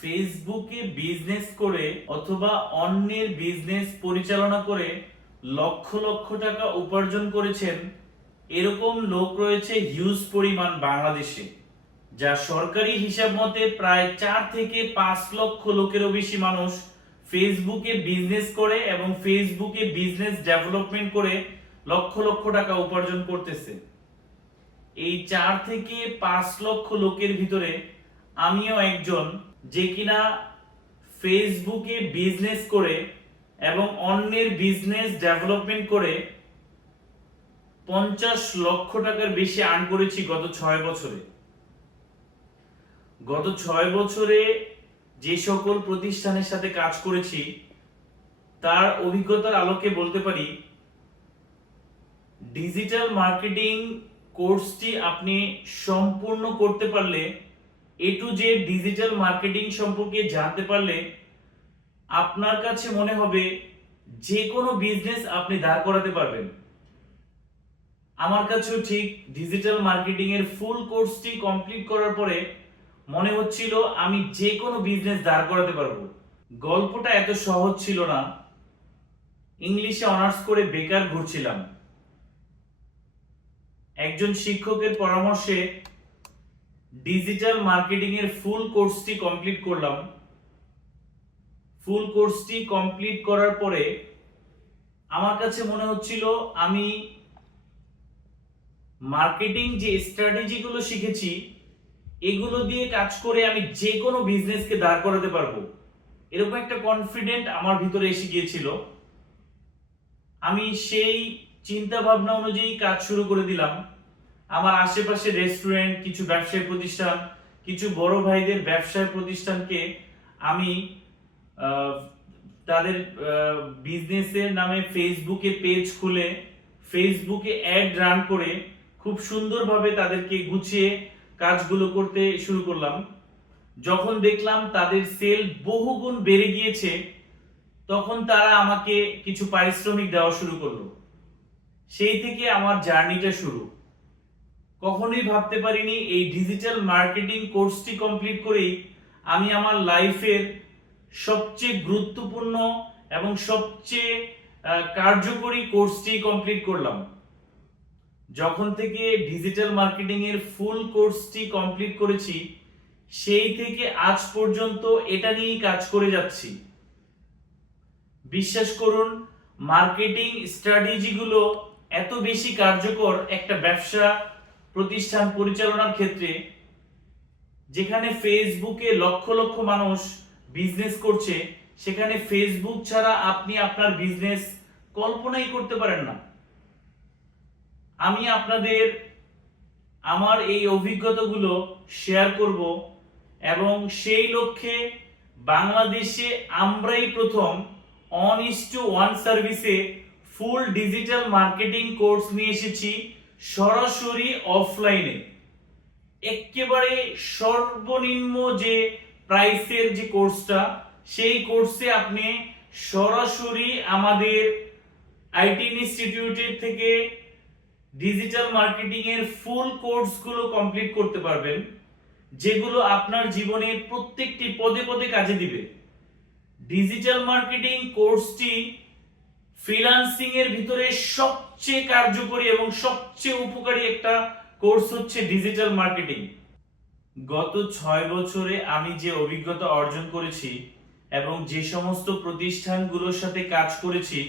ফেসবুকে বিজনেস করে অথবা অন্যের বিজনেস পরিচালনা করে লক্ষ লক্ষ টাকা উপার্জন করেছেন এরকম লোক রয়েছে হিউজ পরিমাণ বাংলাদেশে, যা সরকারি হিসাব মতে প্রায় 4 থেকে 5 লক্ষ লোকেরও বেশি মানুষ ফেসবুকে বিজনেস করে এবং ফেসবুকে বিজনেস ডেভেলপমেন্ট করে লক্ষ লক্ষ টাকা উপার্জন করতেছে। এই 4 থেকে 5 লক্ষ লোকের ভিতরে আমিও একজন, যে কিনা ফেসবুকে বিজনেস করে এবং অন্যের বিজনেস ডেভেলপমেন্ট করে 50 লক্ষ টাকার বেশি আর্ন করেছি গত 6 বছরে। গত 6 বছরে যে সকল প্রতিষ্ঠানের সাথে কাজ করেছি তার অভিজ্ঞতার আলোকে বলতে পারি, ডিজিটাল মার্কেটিং কোর্সটি আপনি সম্পূর্ণ করতে পারলে, এ টু জেড ডিজিটাল মার্কেটিং সম্পর্কে জানতে পারলে আপনার কাছে মনে হবে যে কোনো বিজনেস আপনি দাঁড় করাতে পারবেন। আমার কাছেও ঠিক ডিজিটাল মার্কেটিং এর ফুল কোর্সটি কমপ্লিট করার পরে মনে হচ্ছিল আমি যে কোনো বিজনেস দাঁড় করাতে পারবো। গল্পটা এত সহজ ছিল না। ইংলিশে অনার্স করে বেকার ঘুরছিলাম। একজন শিক্ষকের পরামর্শে ডিজিটাল মার্কেটিং এর ফুল কোর্সটি কমপ্লিট করলাম। ফুল কোর্সটি কমপ্লিট করার পরে আমার কাছে মনে হচ্ছিল আমি মার্কেটিং যে স্ট্র্যাটেজিগুলো শিখেছি এগুলো দিয়ে কাজ করে আমি যে কোনো বিজনেসকে দাঁড় করাতে পারবো, এরকম একটা কনফিডেন্ট আমার ভিতরে এসে গিয়েছিল। আমি সেই চিন্তা ভাবনা অনুযায়ী কাজ শুরু করে দিলাম। আমার আশেপাশে রেস্টুরেন্ট, কিছু ব্যবসায়ী প্রতিষ্ঠান, কিছু বড় ভাইদের ব্যবসায় প্রতিষ্ঠানকে আমি তাদের বিজনেসের নামে ফেসবুকে পেজ খুলে ফেসবুকে অ্যাড রান করে খুব সুন্দরভাবে তাদেরকে গুছিয়ে কাজগুলো করতে শুরু করলাম। যখন দেখলাম তাদের সেল বহুগুণ বেড়ে গিয়েছে তখন তারা আমাকে কিছু পারিশ্রমিক দেওয়া শুরু করলো। সেই থেকে আমার জার্নিটা শুরু। কখনোই ভাবতে পারিনি এই ডিজিটাল মার্কেটিং কোর্সটি কমপ্লিট করেই আমি আমার লাইফের সবচেয়ে গুরুত্বপূর্ণ এবং সবচেয়ে কার্যকরী কোর্সটি কমপ্লিট করলাম। যখন থেকে ডিজিটাল মার্কেটিং এর ফুল কোর্সটি কমপ্লিট করেছি সেই থেকে আজ পর্যন্ত এটা নিয়েই কাজ করে যাচ্ছি। বিশ্বাস করুন, মার্কেটিং স্ট্র্যাটেজিগুলো এত বেশি কার্যকর একটা ব্যবসা প্রতিষ্ঠান পরিচালনার ক্ষেত্রে, যেখানে ফেসবুকে লক্ষ লক্ষ মানুষ বিজনেস করছে, সেখানে ফেসবুক ছাড়া আপনি আপনার বিজনেস কল্পনাই করতে পারেন না। আমি আপনাদের আমার এই অভিজ্ঞতাগুলো শেয়ার করব এবং সেই লক্ষ্যে বাংলাদেশে আমরাই প্রথম 1:1 সার্ভিসে ফুল ডিজিটাল মার্কেটিং কোর্স নিয়ে এসেছি সরাসরি অফলাইনে। একেবারে সর্বনিম্ন যে প্রাইসের যে কোর্সটা, সেই কোর্সে আপনি সরাসরি আমাদের আইটি ইনস্টিটিউটের থেকে ডিজিটাল মার্কেটিং এর ফুল কোর্সগুলো কমপ্লিট করতে পারবেন, যেগুলো আপনার জীবনের প্রত্যেকটি পদে পদে কাজে দিবে। ডিজিটাল মার্কেটিং কোর্সটি ফ্রিল্যান্সিং এর ভিতরে সবচেয়ে কার্যকরী এবং সবচেয়ে উপকারী একটা কোর্স হচ্ছে ডিজিটাল মার্কেটিং। গত 6 বছরে আমি যে অভিজ্ঞতা অর্জন করেছি এবং যে সমস্ত প্রতিষ্ঠানগুলোর সাথে কাজ করেছি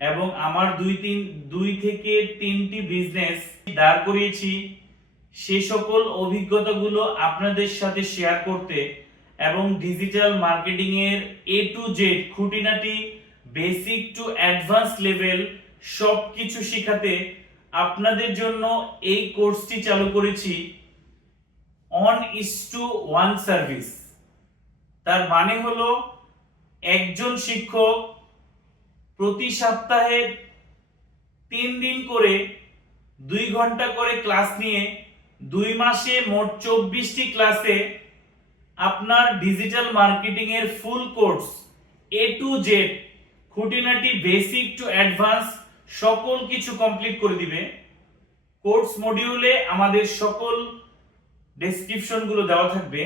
এবং আমার 2 থেকে 3টি বিজনেস দাঁড় করিয়েছি, সে সকল অভিজ্ঞতাগুলো আপনাদের সাথে শেয়ার করতে এবং ডিজিটাল মার্কেটিং এর এ টু জেড খুঁটিনাটি বেসিক টু অ্যাডভান্স লেভেল সবকিছু শেখাতে আপনাদের জন্য এই কোর্সটি চালু করেছি 1:1 সার্ভিস। তার মানে হলো একজন শিক্ষক প্রতি সপ্তাহে 3 দিন করে 2 ঘন্টা করে ক্লাস নিয়ে 2 মাসে মোট 24টি ক্লাসে আপনার ডিজিটাল মার্কেটিং এর full course A to Z খুঁটিনাটি বেসিক টু অ্যাডভান্স সকল কিছু কমপ্লিট করে দিবে। কোর্স মডিউলে আমাদের সকল ডেসক্রিপশন গুলো দেওয়া থাকবে।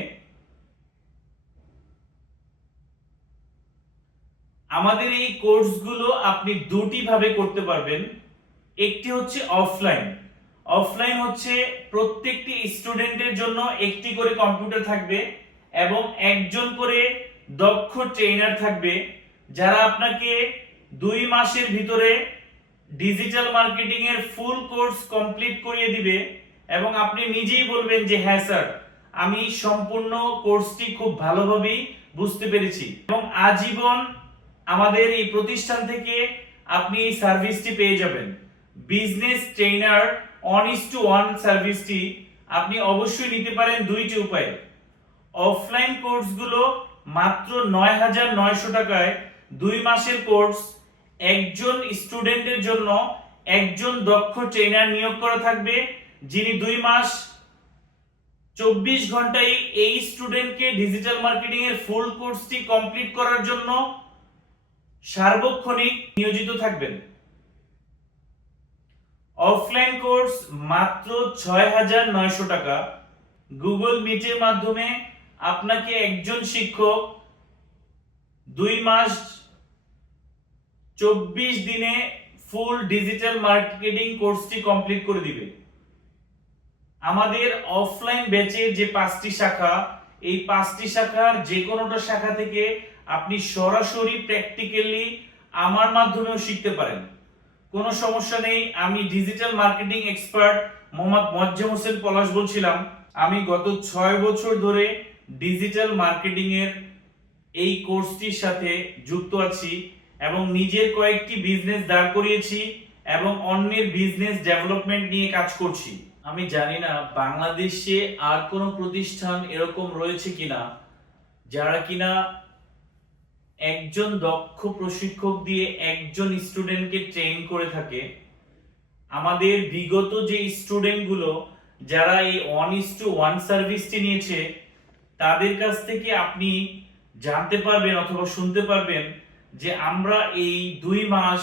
আমাদের এই কোর্সগুলো আপনি দুটি ভাবে করতে পারবেন। একটি হচ্ছে অফলাইন। অফলাইন হচ্ছে প্রত্যেকটি স্টুডেন্টের জন্য একটি করে কম্পিউটার থাকবে এবং একজন করে দক্ষ ট্রেনার থাকবে, যারা আপনাকে 2 মাসের ভিতরে ডিজিটাল মার্কেটিং এর ফুল কোর্স কমপ্লিট করিয়ে দিবে এবং আপনি নিজেই বলবেন যে হ্যাঁ স্যার, আমি সম্পূর্ণ কোর্সটি খুব ভালোভাবেই বুঝতে পেরেছি। এবং আজীবন আমাদের এই প্রতিষ্ঠান থেকে আপনি এই সার্ভিসটি পেয়ে যাবেন। বিজনেস ট্রেনার 1:1 সার্ভিসটি আপনি অবশ্যই নিতে পারেন দুইটি উপায়ে। অফলাইন কোর্সগুলো মাত্র 9,900 টাকায় 2 মাসের কোর্স, একজন স্টুডেন্টের জন্য একজন দক্ষ ট্রেনার নিয়োগ করা থাকবে, যিনি 2 মাস 24 ঘন্টায় এই স্টুডেন্টকে ডিজিটাল মার্কেটিং এর ফুল কোর্সটি কমপ্লিট করার জন্য সার্বক্ষণিক নিয়োজিত থাকবেন। অফলাইন কোর্স মাত্র 6,900 টাকা। গুগল মিটের মাধ্যমে আপনাকে একজন শিক্ষক 2 মাস 24 দিনে ফুল ডিজিটাল মার্কেটিং কোর্সটি কমপ্লিট করে দিবে। আমাদের অফলাইন ব্যাচের যে 5টি শাখা, এই 5টি শাখার যে কোনোটা শাখা থেকে আপনি সরাসরি প্র্যাকটিক্যালি আমার মাধ্যমেও শিখতে পারেন, কোনো সমস্যা নেই। আমি digital marketing expert Mohammad Moazzem Hossain Palash বলছিলাম। আমি গত 6 বছর ধরে ডিজিটাল মার্কেটিং এর এই কোর্সটির সাথে যুক্ত আছি এবং নিজের কয়েকটি বিজনেস দাঁড় করিয়েছি এবং অন্যের বিজনেস ডেভেলপমেন্ট নিয়ে কাজ করছি। আমি জানি না বাংলাদেশে আর কোনো প্রতিষ্ঠান এরকম রয়েছে কিনা যারা কিনা একজন দক্ষ প্রশিক্ষক দিয়ে একজন স্টুডেন্টকে ট্রেন করে থাকে। আমাদের বিগত যে স্টুডেন্টগুলো যারা এই 1:1 সার্ভিসটি নিয়েছে, তাদের কাছ থেকে আপনি জানতে পারবেন অথবা শুনতে পারবেন যে আমরা এই 2 মাস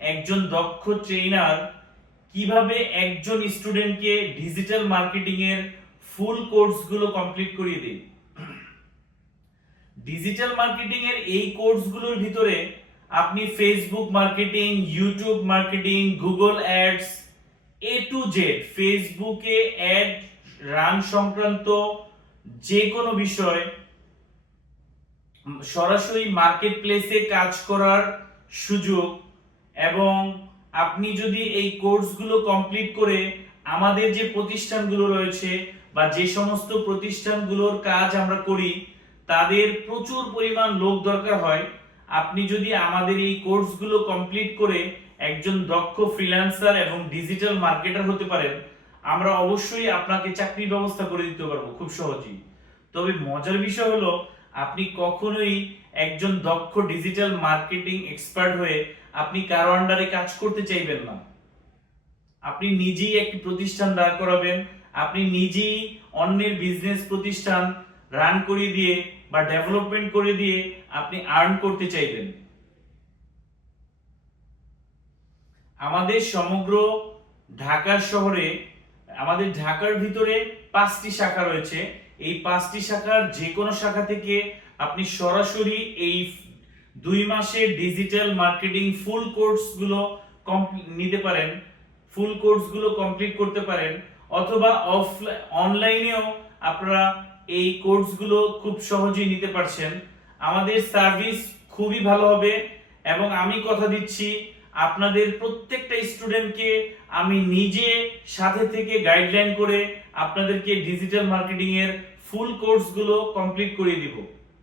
একজন দক্ষ ট্রেনার কিভাবে একজন স্টুডেন্টকে ডিজিটাল মার্কেটিং এর ফুল কোর্সগুলো কমপ্লিট করিয়ে দিই। ডিজিটাল মার্কেটিং এর এই কোর্সগুলোর ভিতরে আপনি Facebook marketing, YouTube marketing, Google ads, A to Z ফেসবুকে অ্যাড রান সংক্রান্ত যে কোনো বিষয়, সরাসরি মার্কেট প্লেসে কাজ করার সুযোগ, এবং আপনি যদি এই কোর্সগুলো কমপ্লিট করে আমাদের যে প্রতিষ্ঠানগুলো রয়েছে বা যে সমস্ত প্রতিষ্ঠানগুলোর কাজ আমরা করি তাদের প্রচুর পরিমাণ লোক দরকার হয়, আপনি যদি আমাদের এই কোর্সগুলো কমপ্লিট করে একজন দক্ষ ফ্রিল্যান্সার এবং ডিজিটাল মার্কেটার হতে পারেন, আমরা অবশ্যই আপনাকে চাকরির ব্যবস্থা করে দিতে পারবো খুব সহজেই। তবে মজার বিষয় হলো আপনি কখনোই একজন দক্ষ ডিজিটাল মার্কেটিং এক্সপার্ট হয়ে আপনি কারো আন্ডারে কাজ করতে চাইবেন না। আপনি নিজেই একটি প্রতিষ্ঠান দাঁড় করাবেন, আপনি নিজেই অন্যের বিজনেস প্রতিষ্ঠান রান করিয়ে দিয়ে বা ডেভেলপমেন্ট করে দিয়ে আপনি আর্ন করতে চাইবেন। আমাদের সমগ্র ঢাকা শহরে, আমাদের ঢাকার ভিতরে 5টি শাখা রয়েছে। এই 5টি শাখার যে কোনো শাখা থেকে আপনি সরাসরি এই 2 মাসের ডিজিটাল মার্কেটিং ফুল কোর্সগুলো নিতে পারেন, ফুল কোর্সগুলো কমপ্লিট করতে পারেন, অথবা অনলাইনেও আপনারা এই কোর্সগুলো খুব সহজেই নিতে পারছেন। আমাদের সার্ভিস খুবই ভালো হবে এবং আমি কথা দিচ্ছি আপনাদের প্রত্যেকটা স্টুডেন্টকে আমি নিজে সাথে থেকে গাইডলাইন করে আপনাদেরকে ডিজিটাল মার্কেটিং এর ফুল কোর্সগুলো কমপ্লিট করিয়ে দিব।